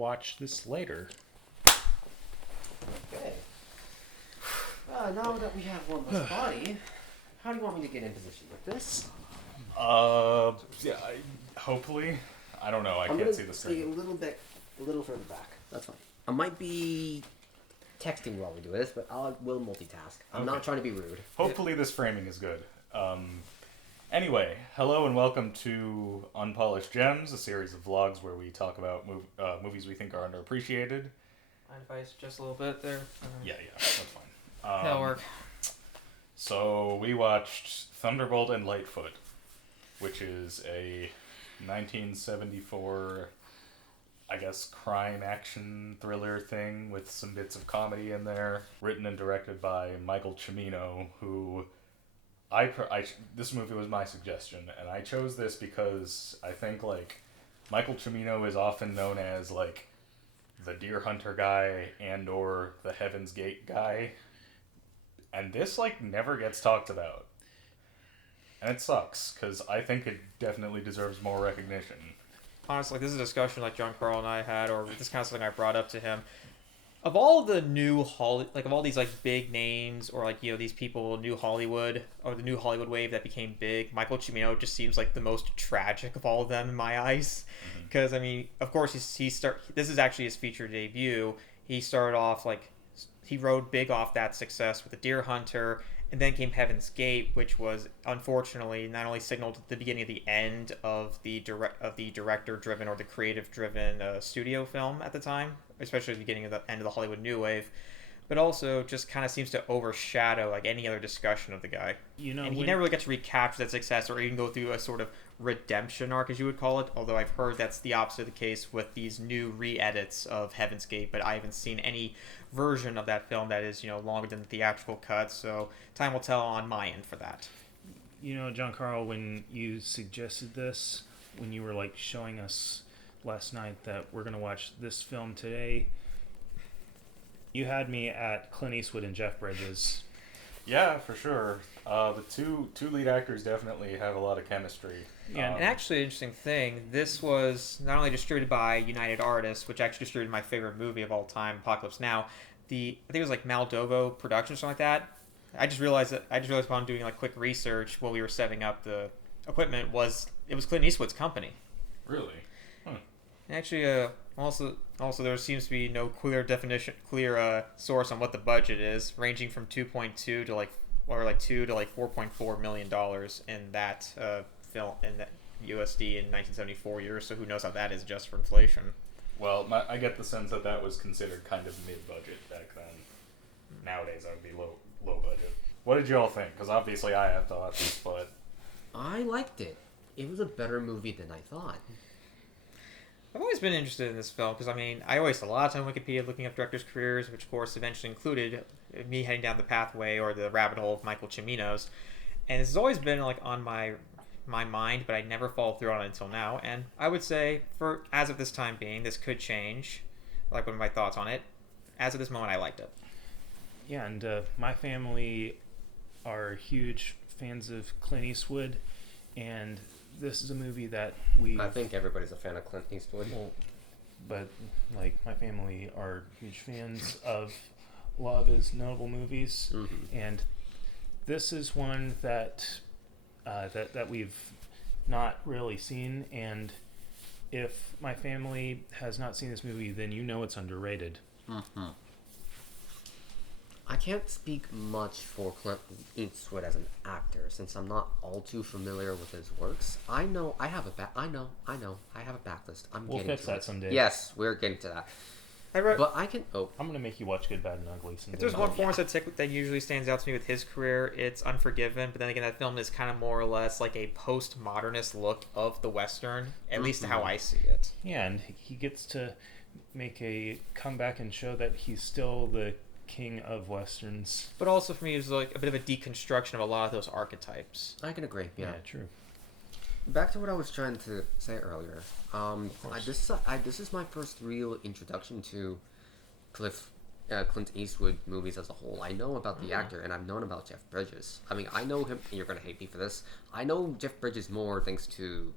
watch this later. Okay. Now that we have one less body, how do you want me to get in position with this? Yeah, hopefully. I don't know. I can't see the screen. A little further back. That's fine. I might be texting while we do this, but I will multitask. I'm not trying to be rude. Hopefully this framing is good. Anyway, hello and welcome to Unpolished Gems, a series of vlogs where we talk about movies we think are underappreciated. Mind if I suggest a little bit there? Yeah, that's fine. That'll work. So we watched Thunderbolt and Lightfoot, which is a 1974, I guess, crime action thriller thing with some bits of comedy in there. Written and directed by Michael Cimino, who this movie was my suggestion, and I chose this because I think Michael Cimino is often known as the Deer Hunter guy and or the Heaven's Gate guy, and this never gets talked about, and it sucks because I think it definitely deserves more recognition. Honestly, this is a discussion John Carl and I had, or this kind of something I brought up to him. Of all the new of all these big names, or these people, new Hollywood, or the new Hollywood wave that became big, Michael Cimino just seems the most tragic of all of them in my eyes. Because of course this is actually his feature debut. He started off he rode big off that success with The Deer Hunter, and then came Heaven's Gate, which was unfortunately not only signaled the beginning of the end of the director-driven or the creative-driven studio film at the time, especially the beginning of the end of the Hollywood New Wave, but also just kind of seems to overshadow any other discussion of the guy. And he never really got to recapture that success or even go through a sort of redemption arc, as you would call it, although I've heard that's the opposite of the case with these new re-edits of Heaven's Gate, but I haven't seen any version of that film that is longer than the theatrical cut, so time will tell on my end for that. John Carl, when you suggested this, when you were showing us last night that we're going to watch this film today, you had me at Clint Eastwood and Jeff Bridges. Yeah, for sure. The two lead actors definitely have a lot of chemistry. Yeah, and actually, an interesting thing, this was not only distributed by United Artists, which actually distributed my favorite movie of all time, Apocalypse Now. I think it was Moldovo Productions or something like that. I just realized upon doing quick research while we were setting up the equipment it was Clint Eastwood's company. Really? Huh. Actually, also there seems to be no clear source on what the budget is, ranging from 2.2 to $2 to $4.4 million in that film in that USD in 1974 years. So who knows how that is just for inflation. Well, I get the sense that was considered kind of mid-budget back then. Nowadays, that would be low budget. What did you all think? Because obviously I have thoughts, but I liked it. It was a better movie than I thought. I've always been interested in this film because, I wasted a lot of time on Wikipedia looking up directors' careers, which, of course, eventually included me heading down the pathway or the rabbit hole of Michael Cimino's. And this has always been, on my mind, but I never followed through on it until now. And I would say, as of this time being, this could change, what are my thoughts on it. As of this moment, I liked it. Yeah, and my family are huge fans of Clint Eastwood, and this is a movie that I think everybody's a fan of Clint Eastwood. Well, but my family are huge fans of a lot of his notable movies, and this is one that we've not really seen. And if my family has not seen this movie, then it's underrated. I can't speak much for Clint Eastwood as an actor, since I'm not all too familiar with his works. I know I have a backlist. We'll fix that someday. Yes, we're getting to that. But I can. Oh, I'm gonna make you watch Good, Bad, and Ugly. If there's one performance that usually stands out to me with his career, it's Unforgiven. But then again, that film is kind of more or less like a post-modernist look of the Western, at least how I see it. Yeah, and he gets to make a comeback and show that he's still the king of Westerns. But also for me, it was a bit of a deconstruction of a lot of those archetypes. I can agree. Yeah, true. Back to what I was trying to say earlier. This is my first real introduction to Clint Eastwood movies as a whole. I know about the actor, and I've known about Jeff Bridges. I know him, and you're gonna hate me for this. I know Jeff Bridges more thanks to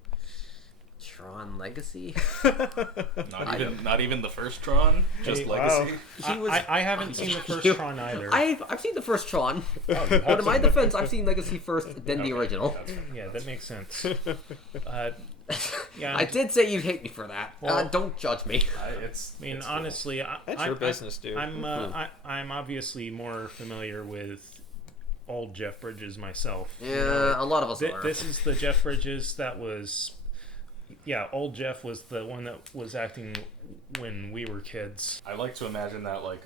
Tron Legacy. Not even the first Tron, just Hey, Legacy. I haven't seen the first Tron either. I've seen the first Tron, you but have in my seen the defense, first I've seen Legacy first, then the original. Yeah, that makes sense. Yeah, I did say you'd hate me for that. Well- Don't judge me. It's. I mean, it's honestly, That's your business, dude. I'm obviously more familiar with old Jeff Bridges myself. Yeah, a lot of us are. This is the Jeff Bridges that was, yeah, old Jeff was the one that was acting when we were kids. I like to imagine that, like,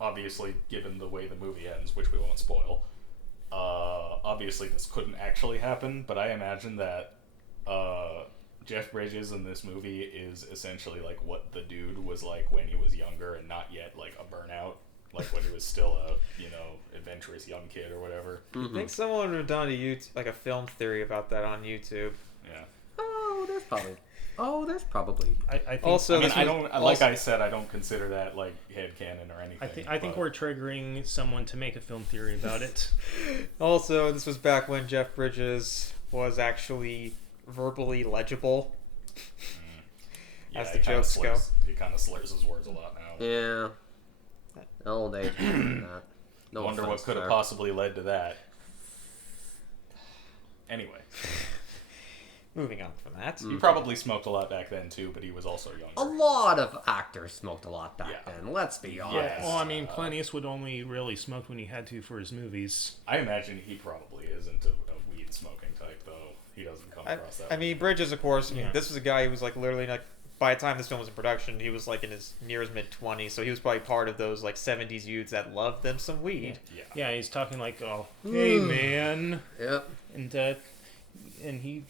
obviously, given the way the movie ends, which we won't spoil, obviously this couldn't actually happen, but I imagine that Jeff Bridges in this movie is essentially like what the dude was like when he was younger and not yet like a burnout, like when he was still a, adventurous young kid or whatever. I think someone would have done like a film theory about that on YouTube. Yeah. Oh, there's probably. I think Also, I don't, like I said, I don't consider that like headcanon or anything. I think we're triggering someone to make a film theory about it. Also, this was back when Jeff Bridges was actually verbally legible. Yeah, as the jokes go. He kind of slurs his words a lot now. Yeah. Old age. That. No Wonder what offense, could have sir. possibly led to that. Anyway, Moving on from that. he probably smoked a lot back then too, but he was also younger. A lot of actors smoked a lot back Yeah. then. Let's be honest. Yes. Well, I mean, Clint Eastwood only really smoked when he had to for his movies. I imagine he probably isn't a weed smoking type, though. He doesn't come across that. I mean, Bridges, of course. I mean, Yeah. this was a guy who was like literally like. By the time this film was in production, he was like in his mid 20s, so he was probably part of those like 70s youths that loved them some weed. Yeah. Yeah, he's talking like, "Oh, hey man," Yep. and he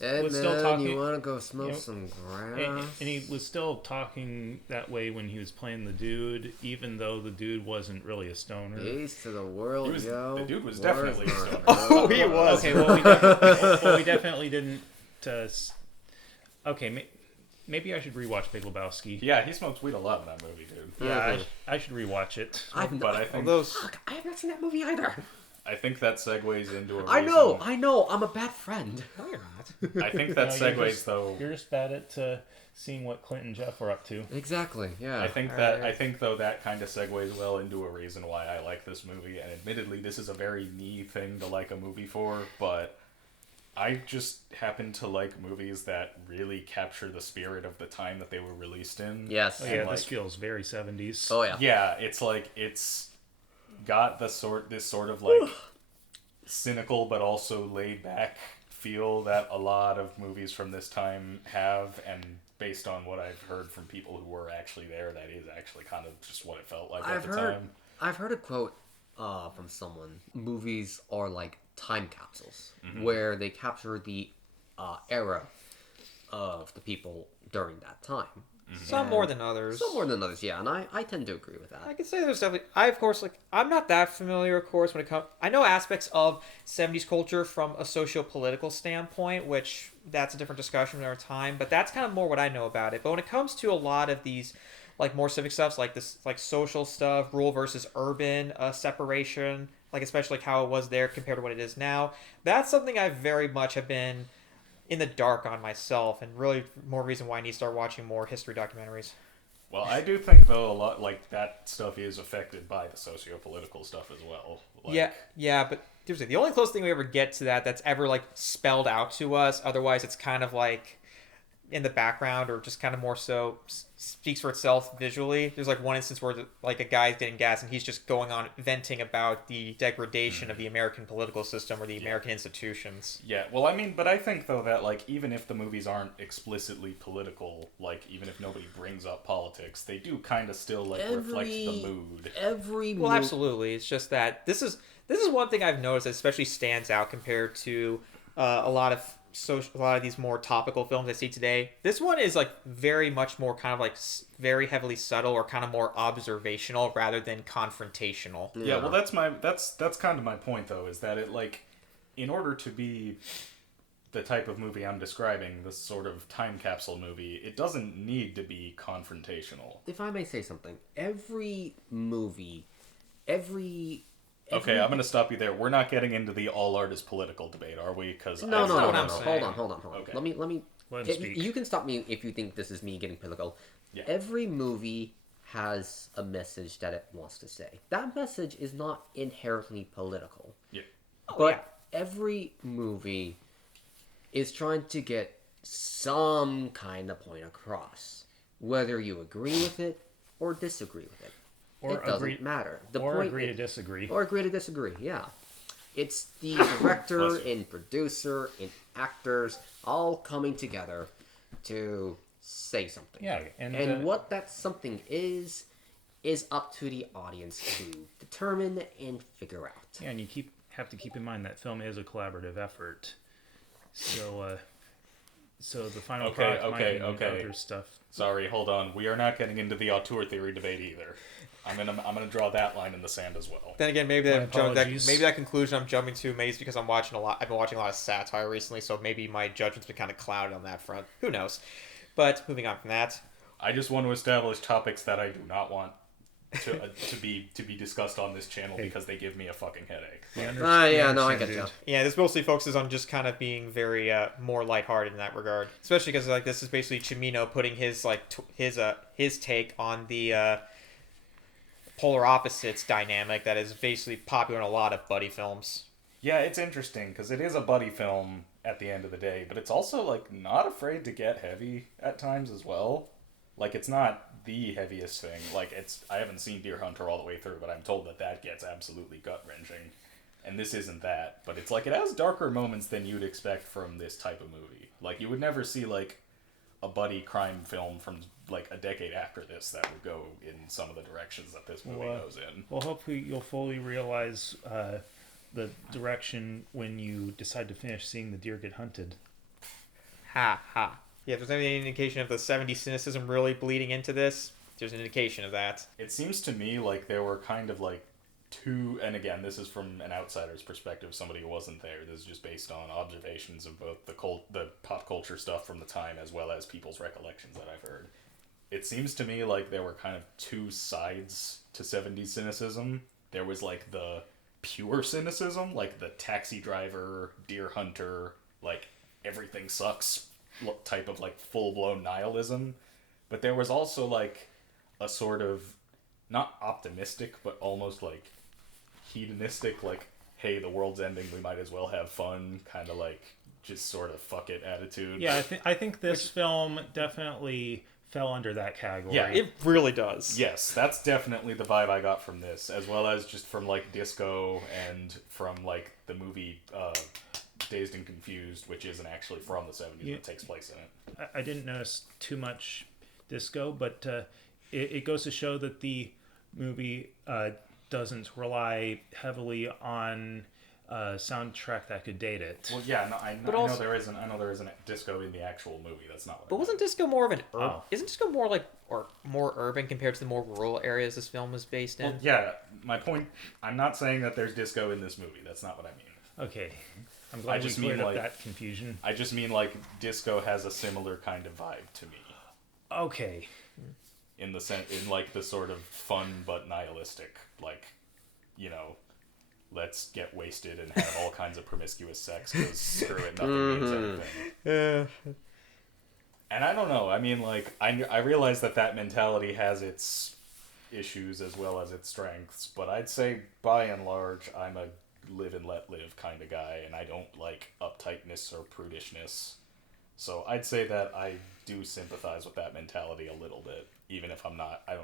Hey, was man, still talking. you want to go smoke you know, some grass? And he was still talking that way when he was playing the dude, even though the dude wasn't really a stoner. Peace to the world, yo. The dude was Wars definitely burn. stoned. Oh, he was. Okay, well, we definitely didn't. Okay, maybe I should rewatch Big Lebowski. Yeah, he smokes weed a lot in that movie, dude. Yeah, I should rewatch it. But I think I have not seen that movie either. I think that segues into a reason. I know. I'm a bad friend. No, you're not. I think that No, you're segues just- though. You're just bad at seeing what Clint and Jeff are up to. Exactly. Yeah. I think though that kind of segues well into a reason why I like this movie. And admittedly, this is a very me thing to like a movie for, but I just happen to like movies that really capture the spirit of the time that they were released in. Yes. Oh, And, yeah, like, this feels very 70s. Oh yeah. Yeah, it's like it's got this sort of like cynical but also laid back feel that a lot of movies from this time have, and based on what I've heard from people who were actually there, that is actually kind of just what it felt like at the time. I've heard a quote from someone. Movies are like time capsules where they capture the era of the people during that time. Some more than others. Some more than others, yeah, and I tend to agree with that. I can say there's definitely. I'm not that familiar, of course, when it comes. I know aspects of 70s culture from a socio-political standpoint, which that's a different discussion at our time, but that's kind of more what I know about it. But when it comes to a lot of these, like more civic stuff, like this, like social stuff, rural versus urban separation, like especially like how it was there compared to what it is now, that's something I very much have been in the dark on myself, and really more reason why I need to start watching more history documentaries. Well, I do think though a lot like that stuff is affected by the socio-political stuff as well. Like, Yeah, but seriously, the only close thing we ever get to that's ever like spelled out to us, otherwise it's kind of like in the background or just kind of more so speaks for itself visually. There's like one instance where like a guy's getting gas and he's just going on venting about the degradation of the American political system or the American institutions. Yeah, well, I mean, but I think though that like even if the movies aren't explicitly political, like even if nobody brings up politics, they do kind of still like reflect the mood. Well, absolutely. It's just that this is one thing I've noticed that especially stands out compared to a lot of these more topical films I see today. This one is like very much more kind of like very heavily subtle or kind of more observational rather than confrontational. Yeah, well, that's kind of my point though, is that it like in order to be the type of movie I'm describing, this sort of time capsule movie, it doesn't need to be confrontational. If I may say something, every movie, Okay, I'm going to stop you there. We're not getting into the all art is political debate, are we? Because No. what I'm Hold saying. on. Okay. Let me Let him speak. You can stop me if you think this is me getting political. Yeah. Every movie has a message that it wants to say. That message is not inherently political. Yeah. But every movie is trying to get some kind of point across. Whether you agree with it or disagree with it. Or it doesn't agree, matter. or agree to disagree. Or agree to disagree, yeah. It's the director and producer and actors all coming together to say something. Yeah, and what that something is up to the audience to determine and figure out. Yeah, and you have to keep in mind that film is a collaborative effort. So, so the final product might be other stuff. Sorry, hold on. We are not getting into the auteur theory debate either. I'm gonna draw that line in the sand as well. Then again, maybe that apologies. conclusion I'm jumping to maybe it's because I've been watching a lot of satire recently, so maybe my judgment's been kind of clouded on that front. Who knows? But moving on from that, I just want to establish topics that I do not want to be discussed on this channel because they give me a fucking headache. I get you. yeah, this mostly focuses on just kind of being very more lighthearted in that regard, especially because like this is basically Cimino putting his his take on the polar opposites dynamic that is basically popular in a lot of buddy films. Yeah, it's interesting because it is a buddy film at the end of the day, but it's also like not afraid to get heavy at times as well. Like it's not the heaviest thing. Like I haven't seen Deer Hunter all the way through, but I'm told that gets absolutely gut wrenching, and this isn't that. But it's like it has darker moments than you'd expect from this type of movie. Like you would never see like a buddy crime film from like a decade after this that would go in some of the directions that this movie goes in. Well, hopefully you'll fully realize the direction when you decide to finish seeing the deer get hunted. Ha ha. Yeah, if there's any indication of the 70s cynicism really bleeding into this, there's an indication of that. It seems to me like there were kind of like two, and again, this is from an outsider's perspective, somebody who wasn't there. This is just based on observations of both the pop culture stuff from the time as well as people's recollections that I've heard. It seems to me like there were kind of two sides to 70s cynicism. There was like the pure cynicism, like the taxi driver, deer hunter, like everything sucks type of like full-blown nihilism. But there was also like a sort of not optimistic but almost like hedonistic, like hey, the world's ending, we might as well have fun, kind of like just sort of fuck it attitude. Yeah, I think this film definitely fell under that category. Yeah, It really does. Yes, that's definitely the vibe I got from this, as well as just from like Disco and from like the movie Dazed and Confused, which isn't actually from the 70s, but takes place in it. I didn't notice too much Disco, but it goes to show that the movie doesn't rely heavily on soundtrack that could date it. Well, yeah, no, I know there isn't. I know there isn't Disco in the actual movie. That's not. But wasn't Disco more of an Isn't Disco more like or more urban compared to the more rural areas this film was based in? Well, yeah, my point. I'm not saying that there's disco in this movie. That's not what I mean. Okay, I'm glad we cleared up that confusion. I just mean like disco has a similar kind of vibe to me. Okay. In the sense, in like the sort of fun but nihilistic, like, you know, let's get wasted and have all kinds of promiscuous sex because screw it, nothing means anything. Yeah. And I don't know. I mean, like, I realize that mentality has its issues as well as its strengths, but I'd say by and large, I'm a live and let live kind of guy, and I don't like uptightness or prudishness. So I'd say that I do sympathize with that mentality a little bit, even if I'm not a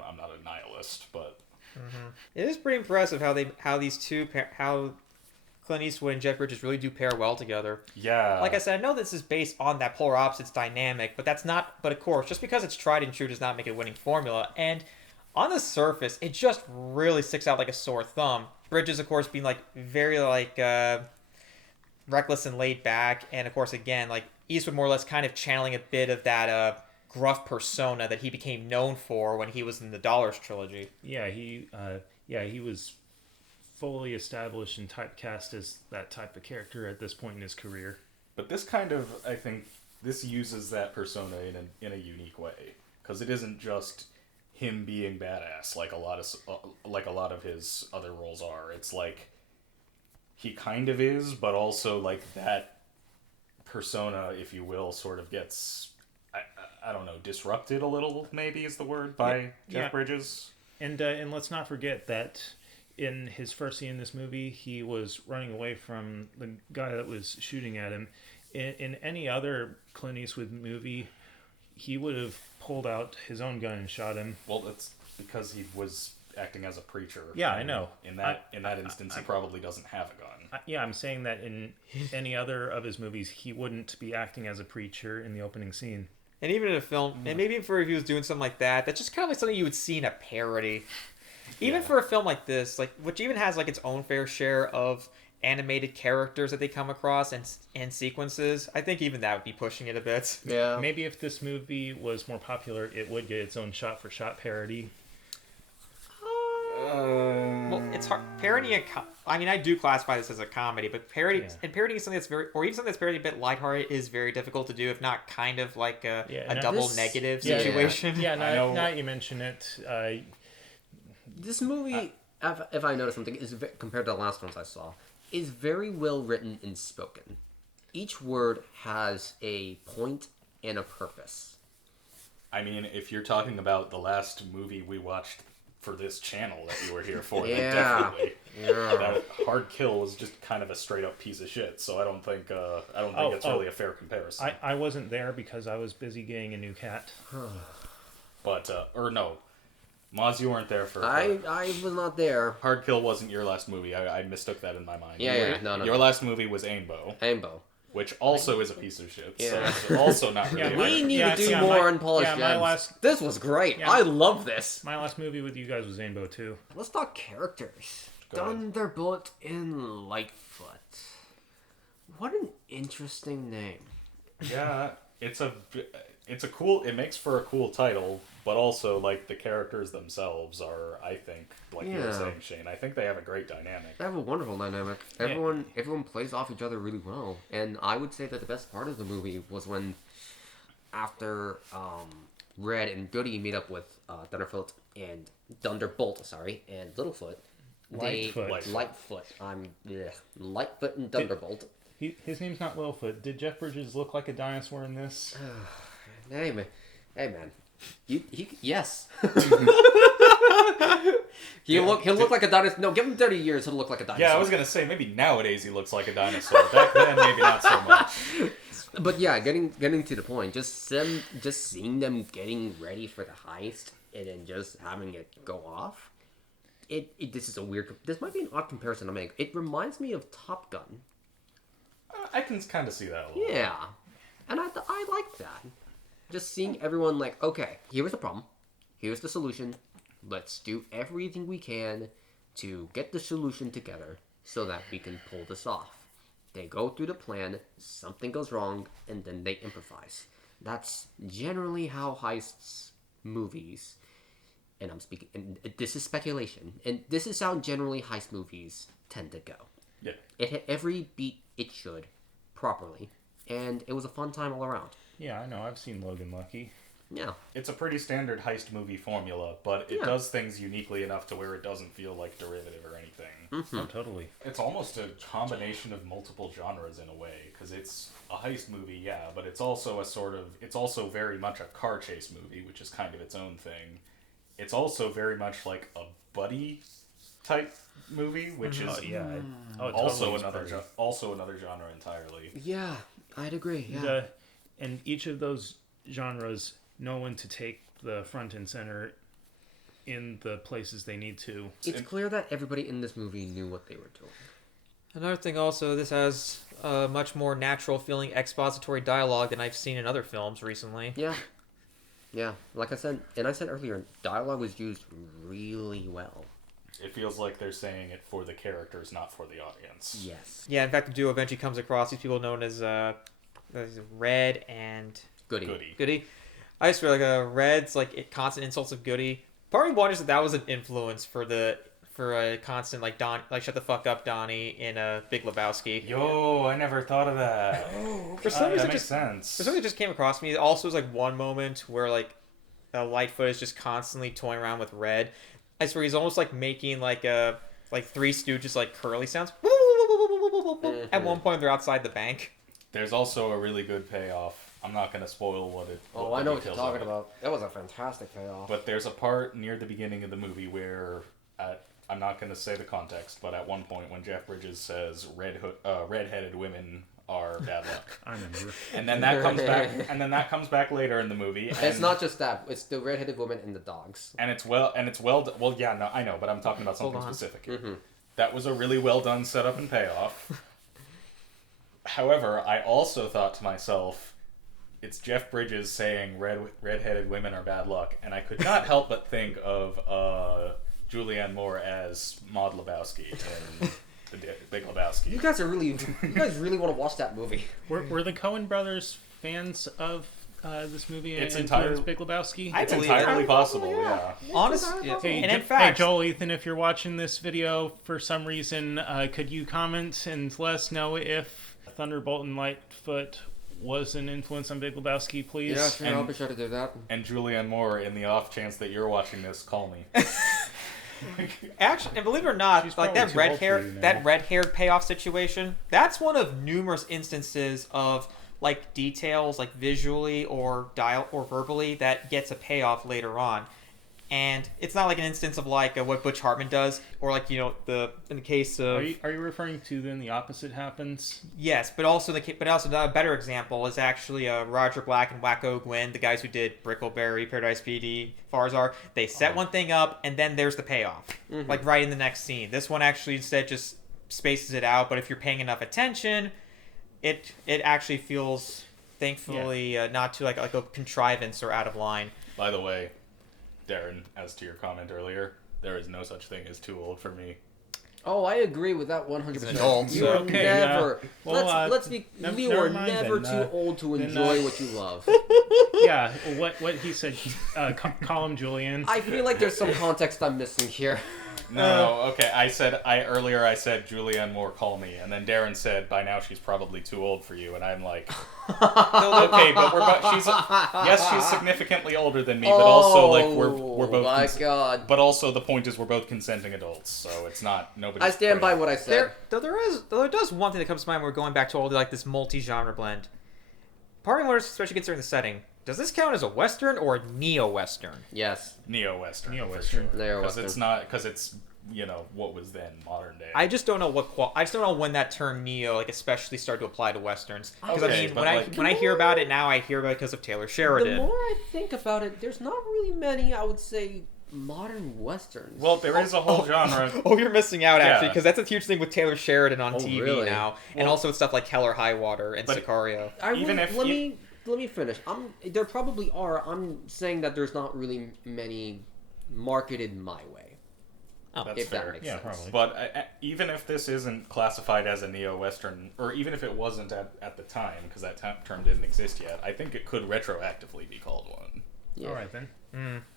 nihilist. But It is pretty impressive how Clint Eastwood and Jeff Bridges really do pair well together. yeah, Like I said, I know this is based on that polar opposites dynamic, but that's not. But of course, just because it's tried and true does not make it a winning formula. And on the surface, it just really sticks out like a sore thumb. Bridges, of course, being like very like reckless and laid back, and of course, again, like Eastwood more or less kind of channeling a bit of that gruff persona that he became known for when he was in the Dollars trilogy. Yeah, he was fully established and typecast as that type of character at this point in his career. but this kind of, I think, this uses that persona in a unique way, because it isn't just him being badass like a lot of his other roles are. It's like he kind of is, but also like that persona, if you will, sort of gets, I don't know, disrupted a little, maybe is the word, by Jeff Bridges. And let's not forget that in his first scene in this movie, he was running away from the guy that was shooting at him. In any other Clint Eastwood movie, he would have pulled out his own gun and shot him. Well, that's because he was acting as a preacher. Yeah, I know. In that instance, he probably doesn't have a gun. I'm saying that in any other of his movies, he wouldn't be acting as a preacher in the opening scene. And even in a film, and maybe if he was doing something like that, that's just kind of like something you would see in a parody. Even for a film like this, like which even has like its own fair share of animated characters that they come across and sequences, I think even that would be pushing it a bit. Yeah. Maybe if this movie was more popular, it would get its own shot-for-shot parody. Well, it's hard. Parodying I mean, I do classify this as a comedy, but parodying something that's very, or even something that's very a bit lighthearted is very difficult to do, if not kind of like a double negative situation. Yeah, now that you mention it, this movie, if I notice something, is compared to the last ones I saw, is very well written and spoken. Each word has a point and a purpose. I mean, if you're talking about the last movie we watched for this channel that you were here for, then definitely. That Hard Kill was just kind of a straight up piece of shit. So I don't think it's really a fair comparison. I wasn't there because I was busy getting a new cat. But or no, Maz, you weren't there for. I was not there. Hard Kill wasn't your last movie. I mistook that in my mind. No. Your last movie was Aimbo. Which also is a piece of shit. Yeah. So it's also not really. We need to do more Unpolished Gems. This was great. I love this. My last movie with you guys was Rainbow 2. Let's talk characters. Thunderbolt and Lightfoot. What an interesting name. Yeah, it's a cool. It makes for a cool title, but also like the characters themselves are, I think, like you were saying, Shane. I think they have a great dynamic. They have a wonderful dynamic. Everyone plays off each other really well, and I would say that the best part of the movie was when, after Red and Goody meet up with Thunderbolt and Littlefoot. Lightfoot. Lightfoot and Thunderbolt. His name's not Littlefoot. Did Jeff Bridges look like a dinosaur in this? Hey man. Yes. He'll look like a dinosaur. No, give him 30 years, he'll look like a dinosaur. Yeah, I was gonna say maybe nowadays he looks like a dinosaur. Back then, maybe not so much. But yeah, getting to the point, just seeing them getting ready for the heist and then just having it go off. This might be an odd comparison to make. It reminds me of Top Gun. I can kind of see that a little. Yeah, and I like that. Just seeing everyone like, okay, here's the problem, here's the solution. Let's do everything we can to get the solution together so that we can pull this off. They go through the plan, something goes wrong, and then they improvise. That's generally how heists movies, and I'm speaking, and this is speculation, and this is how generally heist movies tend to go. Yeah. It hit every beat it should, properly, and it was a fun time all around. Yeah, I know. I've seen Logan Lucky. Yeah. It's a pretty standard heist movie formula, but it does things uniquely enough to where it doesn't feel like derivative or anything. Mm-hmm. Oh, totally. It's almost a combination of multiple genres in a way, because it's a heist movie, but it's also it's also very much a car chase movie, which is kind of its own thing. It's also very much like a buddy type movie, which is also another genre entirely. Yeah, I'd agree. Yeah. And each of those genres know when to take the front and center in the places they need to. It's clear that everybody in this movie knew what they were doing. Another thing also, this has a much more natural feeling expository dialogue than I've seen in other films recently. Yeah, like I said earlier, dialogue was used really well. It feels like they're saying it for the characters, not for the audience. Yes. Yeah, in fact, the duo eventually comes across these people known as Red and Goody. I just feel like Red's like constant insults of Goody. Part of me wonders if that was an influence for a constant like shut the fuck up Donnie in Big Lebowski. Yo, I never thought of that. For some reason, that makes sense. For some reason, it just came across me. It also was like one moment where like Lightfoot is just constantly toying around with Red. I swear he's almost like making like Three Stooges like curly sounds. At one point, they're outside the bank. There's also a really good payoff. I'm not going to spoil what it. Oh, what I the know what you're details of talking it. about. That was a fantastic payoff. But there's a part near the beginning of the movie where, I'm not going to say the context, but at one point when Jeff Bridges says red-headed women are bad luck, I remember. and then that comes back, later in the movie. And, It's not just that. It's the redheaded woman and the dogs. and it's well. Well, yeah, no, I know, but I'm talking about something Hold on. specific. Mm-hmm. That was a really well done setup and payoff. However, I also thought to myself, it's Jeff Bridges saying red-headed women are bad luck, and I could not help but think of Julianne Moore as Maud Lebowski in The Big Lebowski. You guys really want to watch that movie? Were the Coen brothers fans of this movie? It's and entirely- Big Lebowski. I It's believe entirely it. possible, yeah. Honestly, Hey, and in hey, fact, Joel, Ethan, if you're watching this video for some reason, could you comment and let us know if Thunderbolt and Lightfoot was an influence on Big Lebowski, please? Yeah, sure. And- I'll be sure to do that. And Julianne Moore, in the off chance that you're watching this, call me. actually, and believe it or not, She's like probably too old for you now. that red-haired payoff situation, that's one of numerous instances of like details, like visually or verbally, that gets a payoff later on. And it's not like an instance of like what Butch Hartman does, or like in the case of Are you referring to then the opposite happens? yes, but also a better example is actually Roger Black and Wacko Gwyn, the guys who did Brickleberry, Paradise PD, Farzar. They set one thing up, and then there's the payoff, like right in the next scene. This one actually instead just spaces it out, but if you're paying enough attention, it actually feels, thankfully, not too like a contrivance or out of line. By the way, Darren, as to your comment earlier, there is no such thing as too old for me. Oh, I agree with that 100%. He's an adult, you so- are Okay, never. well, let's be. nev- You never are mind never then, too old to then, enjoy what you love. Yeah, what he said. Call him Julian. I feel like there's some context I'm missing here. No, okay. I said Julianne Moore, call me, and then Darren said, by now she's probably too old for you, and I'm like, okay, but she's significantly older than me, but also like we're both. My God. But also the point is we're both consenting adults, so it's not nobody. I stand by what I said. There does one thing that comes to mind when we're going back to all the, like this multi-genre blend. Part of me wonders, especially considering the setting, does this count as a Western or a neo-Western? Yes. Neo-Western. Neo-Western. For sure. Neo-Western. Because it's what was then modern day. I just don't know I just don't know when that term neo like especially started to apply to westerns. Because Okay, I mean, but when I hear about it now, I hear about it because of Taylor Sheridan. The more I think about it, there's not really many, I would say, modern westerns. Well, there is a whole genre. Oh, you're missing out actually, Yeah. because that's a huge thing with Taylor Sheridan on Oh, TV really? now, and also with stuff like Hell or High Water and But- Sicario. Let me finish. There probably are. I'm saying that there's not really many marketed my way. That's if fair. that makes Yeah, sense. probably. But even if this isn't classified as a neo-Western, or even if it wasn't at the time, because that term didn't exist yet, I think it could retroactively be called one. Yeah. All right then.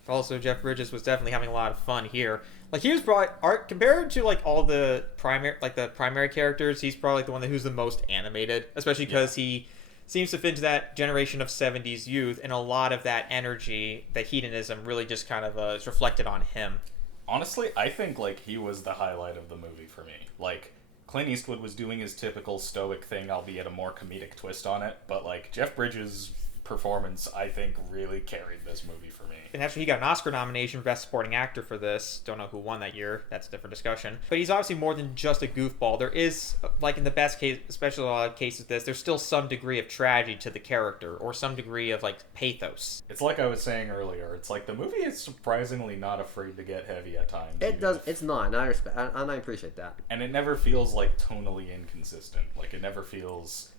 Also, Jeff Bridges was definitely having a lot of fun here. Like he was probably compared to like all the primary characters, he's probably the one who's the most animated, especially because he seems to fit into that generation of 70s youth, and a lot of that energy, that hedonism, really just kind of is reflected on him. Honestly, I think like he was the highlight of the movie for me. Like Clint Eastwood was doing his typical stoic thing, albeit a more comedic twist on it. But like Jeff Bridges' performance, I think, really carried this movie for me. And actually, he got an Oscar nomination for Best Supporting Actor for this. Don't know who won that year. That's a different discussion. But he's obviously more than just a goofball. There is, like in the best case, especially a lot of cases, there's still some degree of tragedy to the character, or some degree of like pathos. It's like I was saying earlier. It's like the movie is surprisingly not afraid to get heavy at times. It even does. if- It's not, and I respect, and I appreciate that. and it never feels like tonally inconsistent. Like it never feels.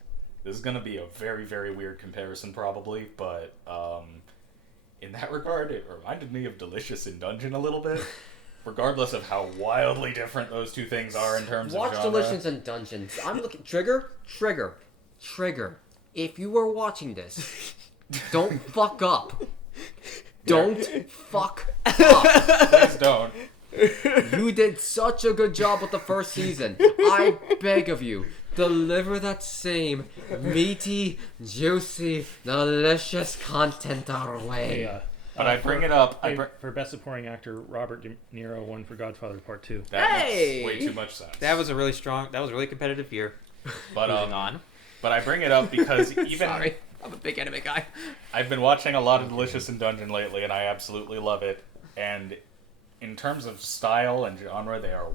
This is gonna be a very, very weird comparison, probably, but in that regard, it reminded me of Delicious in Dungeon a little bit. Regardless of how wildly different those two things are in terms Watch of genre. Delicious and Dungeons. I'm looking. Trigger. If you were watching this, don't fuck up. Don't fuck up. Please don't. You did such a good job with the first season. I beg of you, deliver that same meaty, juicy, delicious content our way. Hey, But I bring it up. for Best Supporting Actor, Robert De Niro won for Godfather Part 2. That Hey! makes way too much sense. That was a really competitive year. But Moving on. But I bring it up because even Sorry, I'm a big anime guy. I've been watching a lot of Delicious in Dungeon lately, and I absolutely love it. And in terms of style and genre, they are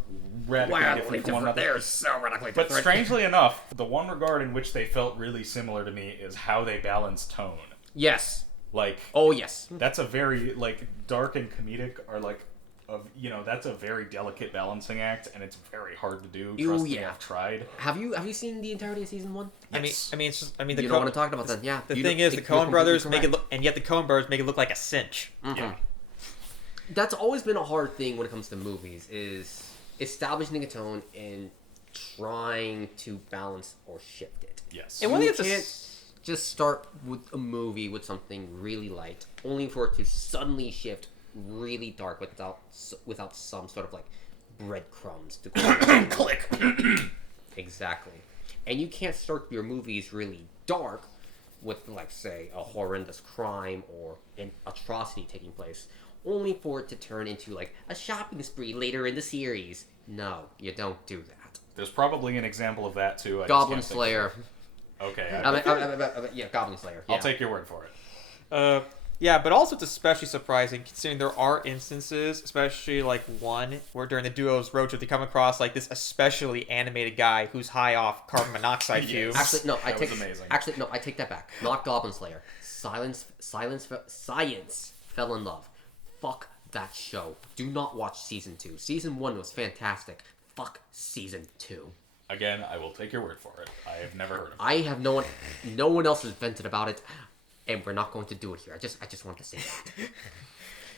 radically different from one another. They're so radically But different. strangely enough, the one regard in which they felt really similar to me is how they balance tone. Yes. Like, Oh, yes. that's a very, like, dark and comedic are, like, that's a very delicate balancing act, and it's very hard to do. Trust me, I've tried. Have you seen the entirety of season 1? Yes. The you don't want to talk about that, yeah. The thing is, the Coen brothers make it look, and yet the Coen brothers make it look like a cinch. Mm-hmm. Yeah. That's always been a hard thing when it comes to movies, is establishing a tone and trying to balance or shift it. Yes. And one You thing that's can't just start with a movie with something really light, only for it to suddenly shift really dark without some sort of like breadcrumbs to click. Exactly. And you can't start your movies really dark with, like, say, a horrendous crime or an atrocity taking place, only for it to turn into like a shopping spree later in the series. No, you don't do that. There's probably an example of that too. Goblin Slayer. Okay. Yeah, Goblin Slayer. Yeah. I'll take your word for it. Yeah, but also it's especially surprising considering there are instances, especially like one where during the duo's road trip they come across like this especially animated guy who's high off carbon monoxide fumes. Yes. Actually, no, That was amazing. Actually, no, I take that back. Not Goblin Slayer. Science fell in love. Fuck that show. Do not watch season 2. Season 1 was fantastic. Fuck season 2. Again, I will take your word for it. I have never heard of it. I have no one else has vented about it, and we're not going to do it here. I just want to say that.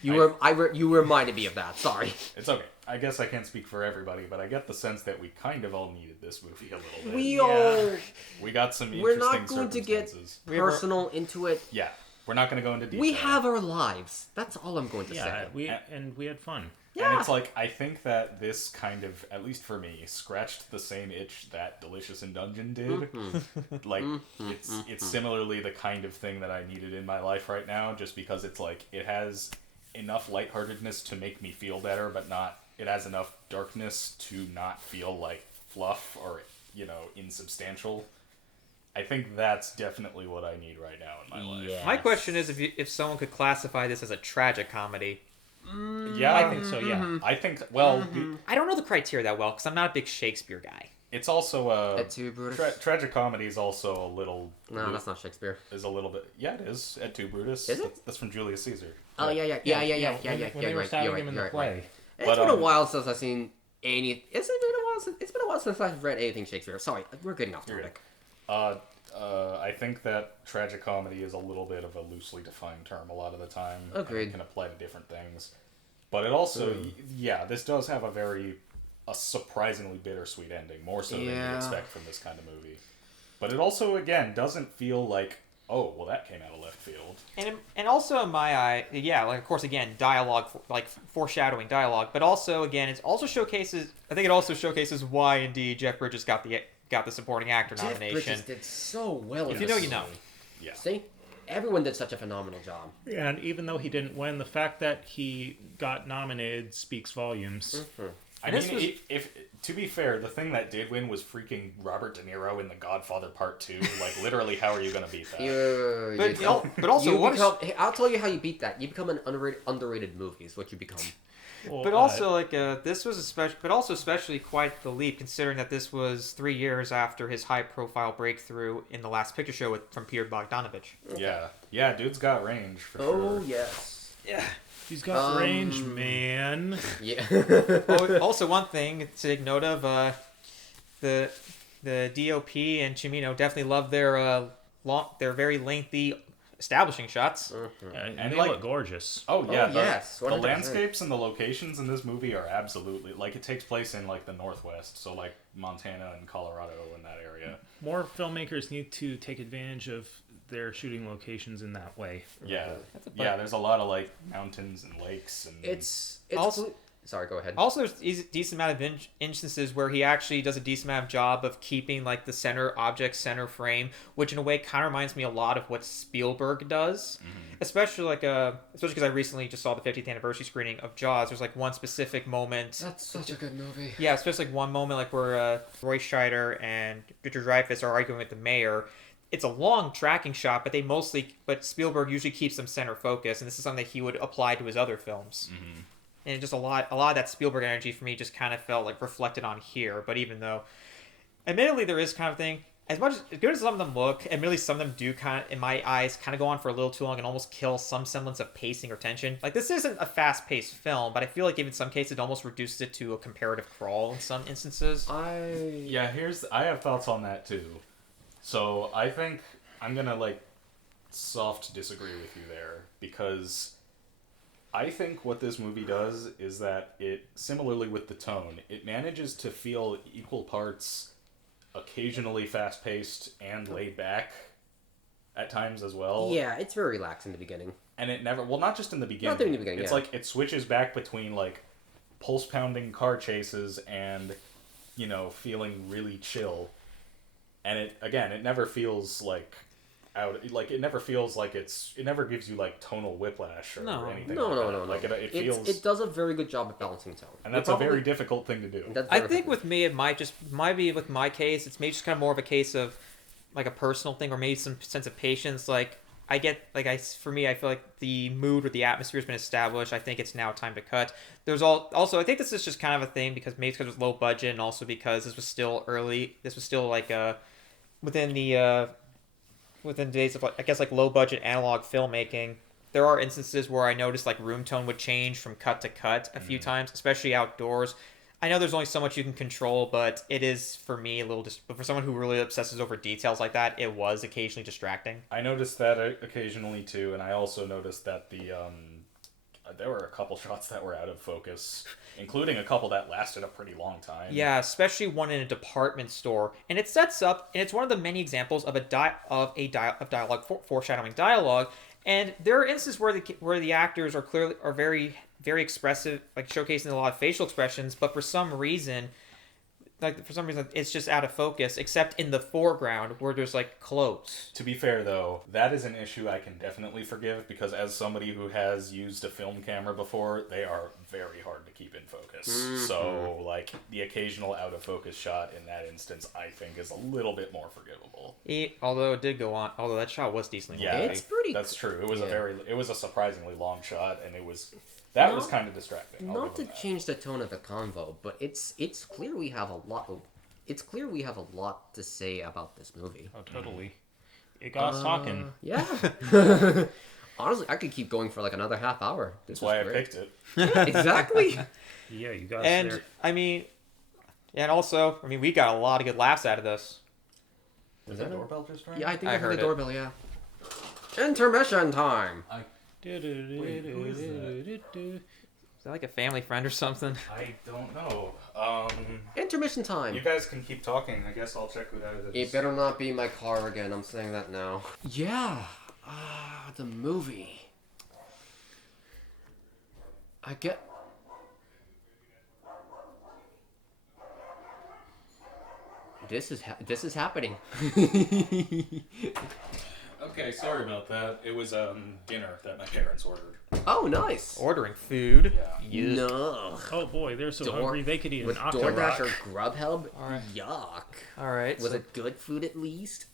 You reminded me of that. Sorry. It's okay. I guess I can't speak for everybody, but I get the sense that we kind of all needed this movie a little bit. We got some interesting We're not going to get circumstances. personal into it. Yeah, we're not going to go into detail. We have our lives. That's all I'm going to Yeah, say. we had fun. Yeah. And it's like, I think that this kind of, at least for me, scratched the same itch that Delicious in Dungeon did. Like, it's similarly the kind of thing that I needed in my life right now, just because it's like, it has enough lightheartedness to make me feel better, but it has enough darkness to not feel like fluff or, insubstantial. I think that's definitely what I need right now in my life. Yeah. My question is if someone could classify this as a tragic comedy. Yeah, I think so, yeah. I think, well, I don't know the criteria that well because I'm not a big Shakespeare guy. it's also a... Et tu, Brutus? tragic comedy is also a little... No, that's not Shakespeare. Is a little bit... Yeah, it is. Et tu, Brutus. Is it? That's from Julius Caesar. Oh, yeah. When they were styling him in the play. It's But, been a while since I've seen any... It's been a while since I've read anything Shakespeare. Sorry, we're getting off You're topic. I think that tragic comedy is a little bit of a loosely defined term a lot of the time. and Agreed. it can apply to different things. But it also... Yeah, this does have a surprisingly bittersweet ending, more so than you expect from this kind of movie. But it also, again, doesn't feel like, oh, well, that came out of left field. And also in my eye, yeah, like of course again dialogue, like foreshadowing dialogue, but also again it also showcases why indeed Jeff Bridges got the supporting actor nomination. Jeff Bridges did so well. If in you know, this you know. movie. Yeah. See, everyone did such a phenomenal job. And even though he didn't win, the fact that he got nominated speaks volumes. I mean, if to be fair, the thing that did win was freaking Robert De Niro in The Godfather Part 2. Like, literally, how are you going to beat that? But also, hey, I'll tell you how you beat that. You become an underrated movie is what you become. Well, But also, this was especially quite the leap, considering that this was 3 years after his high-profile breakthrough in the Last Picture Show from Peter Bogdanovich. Yeah, dude's got range for sure. Oh yes. Yeah. he's got range, man. Yeah. Also, one thing to take note of: the DOP and Cimino definitely love their very lengthy establishing shots. And they like- look gorgeous. Oh yeah, Oh, yes, the 100%. landscapes and the locations in this movie are absolutely like it takes place in like the Northwest, so like Montana and Colorado and that area. More filmmakers need to take advantage of their shooting locations in that way. Yeah, yeah. There's a lot of like mountains and lakes and It's Also- Sorry, go ahead. Also, there's a decent amount of instances where he actually does a decent amount of job of keeping like the center object center frame, which in a way kind of reminds me a lot of what Spielberg does. Especially because I recently just saw the 50th anniversary screening of Jaws. There's like one specific moment. That's such a good movie. Yeah, especially like one moment like where Roy Scheider and Richard Dreyfuss are arguing with the mayor. It's a long tracking shot, but Spielberg usually keeps them center focus, and this is something that he would apply to his other films. And just a lot of that Spielberg energy for me just kind of felt like reflected on here. But even though, admittedly, there is kind of thing, as good as some of them look, admittedly some of them do kind of, in my eyes, kind of go on for a little too long and almost kill some semblance of pacing or tension. Like, this isn't a fast-paced film, but I feel like in some cases it almost reduces it to a comparative crawl in some instances. I have thoughts on that too. So I think I'm gonna like soft disagree with you there, because I think what this movie does is that it, similarly with the tone, it manages to feel equal parts occasionally fast-paced and laid back at times as well. Yeah, it's very relaxed in the beginning. And it never, well, not just in the beginning. Not in the beginning, It's yeah. like it switches back between like pulse-pounding car chases and, feeling really chill. And it never feels like it never feels like it never gives you like tonal whiplash or anything. No. Like it feels. It does a very good job of balancing tone. And that's a very difficult thing to do. I think with me, it might be with my case, it's maybe just kind of more of a case of like a personal thing, or maybe some sense of patience. Like for me, I feel like the mood or the atmosphere has been established. I think it's now time to cut. There's also I think this is just kind of a thing because maybe it's because it was low budget, and also because this was still early. This was still like within days of like low budget analog filmmaking. There are instances where I noticed like room tone would change from cut to cut a few times, especially outdoors. I know there's only so much you can control, but it is for me a little but for someone who really obsesses over details like that, it was occasionally distracting. I noticed that occasionally too, and I also noticed that there were a couple shots that were out of focus, including a couple that lasted a pretty long time. Yeah, especially one in a department store, and it sets up, and it's one of the many examples of dialogue foreshadowing dialogue. And there are instances where the actors are very very expressive, like showcasing a lot of facial expressions, but for some reason it's just out of focus, except in the foreground where there's like clothes. To be fair though, that is an issue I can definitely forgive, because as somebody who has used a film camera before, they are very hard to keep in focus. So like the occasional out of focus shot in that instance, I think is a little bit more forgivable. Although it did go on, although that shot was decently long. Yeah, it's pretty. That's true. It was a surprisingly long shot, and was kind of distracting. Not to change the tone of the convo, but it's clear we have a lot. It's clear we have a lot to say about this movie. Oh, totally. It got us talking. Yeah. Honestly, I could keep going for like another half hour. That's why I picked it. Yeah, exactly. Yeah, you got us And there. we got a lot of good laughs out of this. Was that doorbell just ring? Yeah, I think I I heard heard the it. doorbell. Yeah. Intermission time. who is Is that like a family friend or something? I don't know. Intermission time. You guys can keep talking. I guess I'll check who that is. It better not be my car again. I'm saying that now. Yeah. The movie. I get. This is happening. Okay, sorry about that. It was dinner that my parents ordered. Oh, nice. Ordering food. Yeah. No. Oh boy, they're so Door- hungry they could eat an With octo DoorDash rock. or Grubhub? Alright. Yuck. All right. Was it good food at least?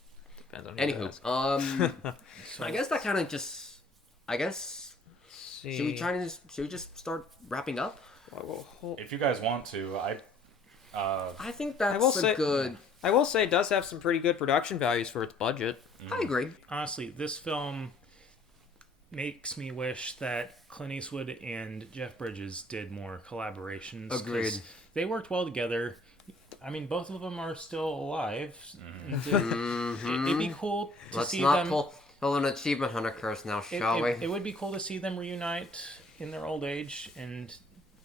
Depends on who you ask. Anywho, I guess that kind of just. I guess. See. Should we just start wrapping up? If you guys want to, I think that's will say- good. I will say it does have some pretty good production values for its budget. I agree. Honestly, this film makes me wish that Clint Eastwood and Jeff Bridges did more collaborations. 'cause Agreed. They worked well together. I mean, both of them are still alive. It'd be cool to Let's see not them. pull an achievement hunter curse now, shall we? It would be cool to see them reunite in their old age and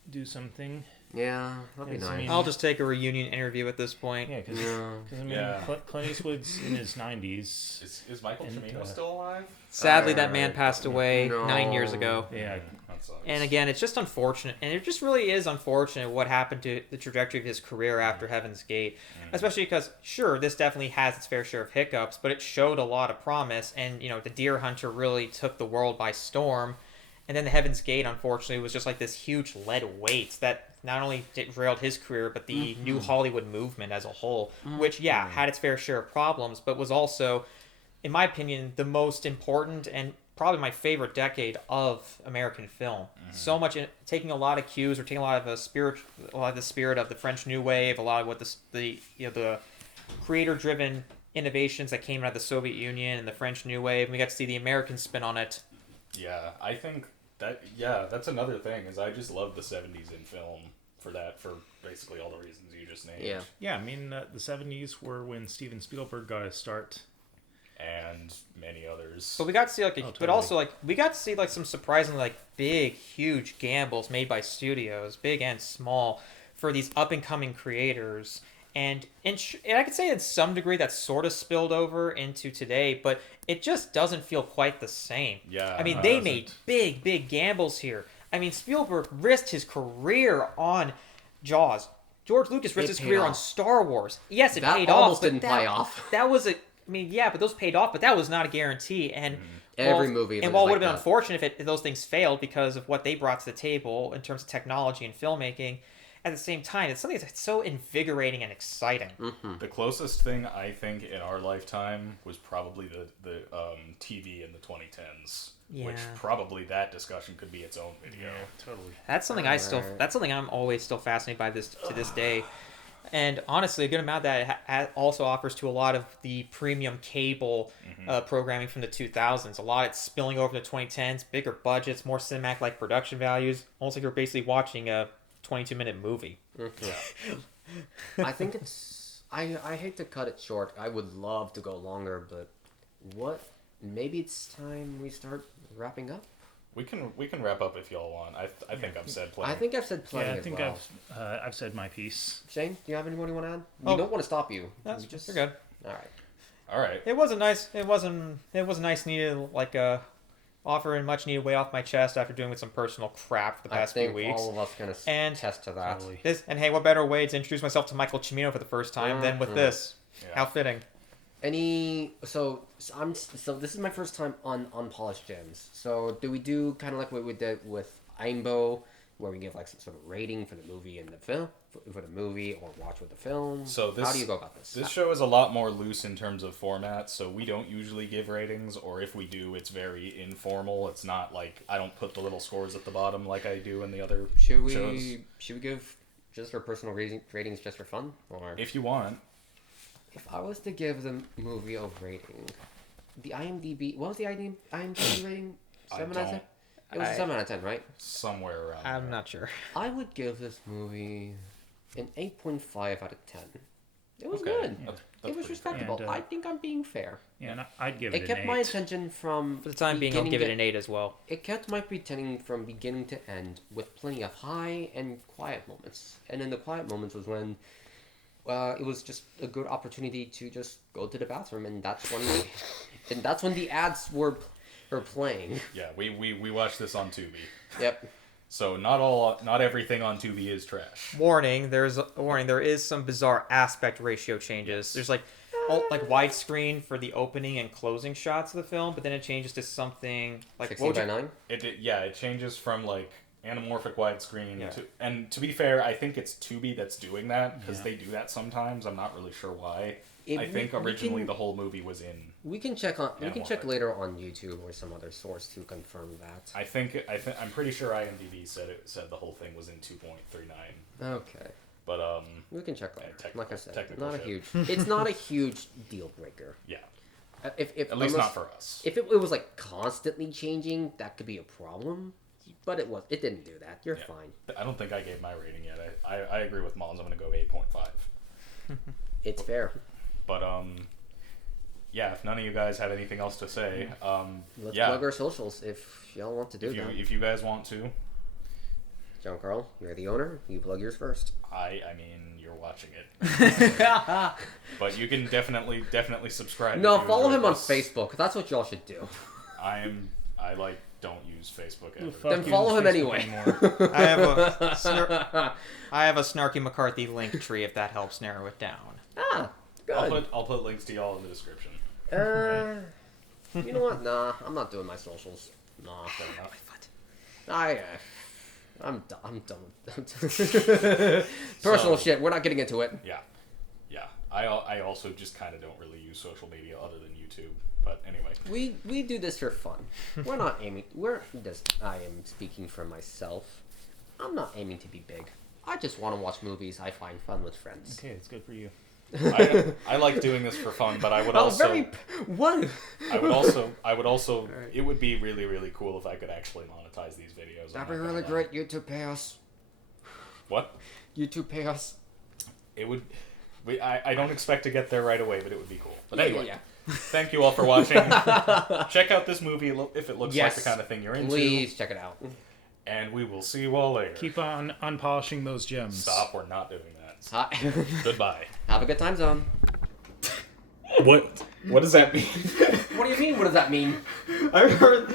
do something. Yeah, that'd be Yes, I nice. mean- I'll just take a reunion interview at this point. Yeah, because Yeah. I mean, Yeah. Clint Eastwood's in his 90s. is Michael And, Cimino uh, still alive? Sadly, that man passed away No. 9 years ago. Yeah, sucks. And again, it's just unfortunate, and it just really is unfortunate what happened to the trajectory of his career after Heaven's Gate. Especially because, sure, this definitely has its fair share of hiccups, but it showed a lot of promise, and, The Deer Hunter really took the world by storm. And then the Heaven's Gate, unfortunately, was just like this huge lead weight that not only derailed his career, but the new Hollywood movement as a whole, which, had its fair share of problems, but was also, in my opinion, the most important and probably my favorite decade of American film. So much taking a lot of cues, or taking a lot of the spirit of the French New Wave, a lot of what the creator-driven innovations that came out of the Soviet Union and the French New Wave. And we got to see the American spin on it. Yeah, I think that's another thing, is I just love the 70s in film for basically all the reasons you just named. Yeah, I mean, the 70s were when Steven Spielberg got his start. And many others. But we got to see totally. but also we got to see some surprisingly big, huge gambles made by studios, big and small, for these up and coming creators. And I could say in some degree that sort of spilled over into today, but it just doesn't feel quite the same. Yeah. I mean, they made big gambles here. I mean, Spielberg risked his career on Jaws. George Lucas risked his career on Star Wars. Yes, it paid off. That almost didn't pay off. That was but those paid off, but that was not a guarantee. And every movie. And while it would have been unfortunate if those things failed because of what they brought to the table in terms of technology and filmmaking, at the same time, it's something that's so invigorating and exciting. The closest thing I think in our lifetime was probably the TV in the 2010s. Yeah. Which probably that discussion could be its own video. Yeah, totally. That's something that's something I'm always still fascinated by to this day. And honestly, a good amount that it also offers to a lot of the premium cable programming from the 2000s. A lot it's spilling over to the 2010s, bigger budgets, more cinematic-like production values. Almost like you're basically watching a 22-minute movie. Yeah. I think it's... I hate to cut it short. I would love to go longer, but maybe it's time we start wrapping up? We can wrap up if y'all want. I think I've said plenty. I think I've said plenty. Yeah, I think well. I've said my piece. Shane, do you have anyone you want to add? We don't want to stop you. You're good. All right. It was a nice needed offer and much needed weight off my chest after doing with some personal crap for the past few weeks. All of us can attest to that. Totally. Hey, what better way to introduce myself to Michael Cimino for the first time than with this? Yeah. How fitting. So this is my first time on Unpolished Gems. So do we do kind of like what we did with Aimbo, where we give some sort of rating for the movie and the film, for the movie, or watch with the film? So how do you go about this? This show is a lot more loose in terms of format, so we don't usually give ratings, or if we do, it's very informal. It's not like I don't put the little scores at the bottom like I do in the other shows. Should we give just our personal ratings just for fun, or if you want? If I was to give the movie a rating, the IMDb... What was the IMDb rating? 7 out of 10? It was 7 out of 10, right? Somewhere around I'm there. not sure. I would give this movie an 8.5 out of 10. It was Okay. good. That's It was pretty respectable. And, I think I'm being fair. Yeah, and I'd give it It an kept 8. my attention from... For the time being, I'll give it an 8 as well. It kept my pretending from beginning to end with plenty of high and quiet moments. And in the quiet moments was when... it was just a good opportunity to just go to the bathroom, and that's when the ads were playing. Yeah, we watched this on Tubi. Yep. So not everything on Tubi is trash. Warning, there is some bizarre aspect ratio changes. There's widescreen for the opening and closing shots of the film, but then it changes to something like 16 by 9. It changes from anamorphic widescreen and to be fair, I think it's Tubi that's doing that because they do that sometimes. I'm not really sure why. I think originally the whole movie was in. We can check later on YouTube or some other source to confirm that. I'm pretty sure IMDb said the whole thing was in 2.39. Okay. But we can check later. Like I said, technical not shit. It's not a huge deal breaker. Yeah. If At least not for us. If it was constantly changing, that could be a problem. But it didn't do that. You're fine. I don't think I gave my rating yet. I agree with Mullins. I'm going to go 8.5. It's fair. But if none of you guys have anything else to say, Let's plug our socials if y'all want to do that. If you guys want to. John Carl, you're the owner. You plug yours first. I mean, you're watching it. But you can definitely subscribe. No, follow him on Facebook. That's what y'all should do. I don't use Facebook Well, ever. fuck Then you, follow him Facebook anyway. anymore. I have a Snarky McCarthy link tree if that helps narrow it down. Ah, good. I'll put links to y'all in the description. You know what? Nah, I'm not doing my socials. Nah, fair enough. I'm done with personal So- shit. We're not getting into it. Yeah. I also just kind of don't really use social media other than YouTube. But anyway. We do this for fun. We're not aiming. I am speaking for myself. I'm not aiming to be big. I just want to watch movies I find fun with friends. Okay, it's good for you. I like doing this for fun, but I would Oh, also what? I would also it would be really, really cool if I could actually monetize these videos. That'd be really great. YouTube pay us. What? YouTube pay us. It would I don't expect to get there right away, but it would be cool. But anyway, Yeah. thank you all for watching. Check out this movie if it looks like the kind of thing you're into. Please check it out. And we will see you all later. Keep on unpolishing those gems. Stop, we're not doing that. Hi. Goodbye. Have a good time zone. What does that mean? What do you mean? What does that mean? I heard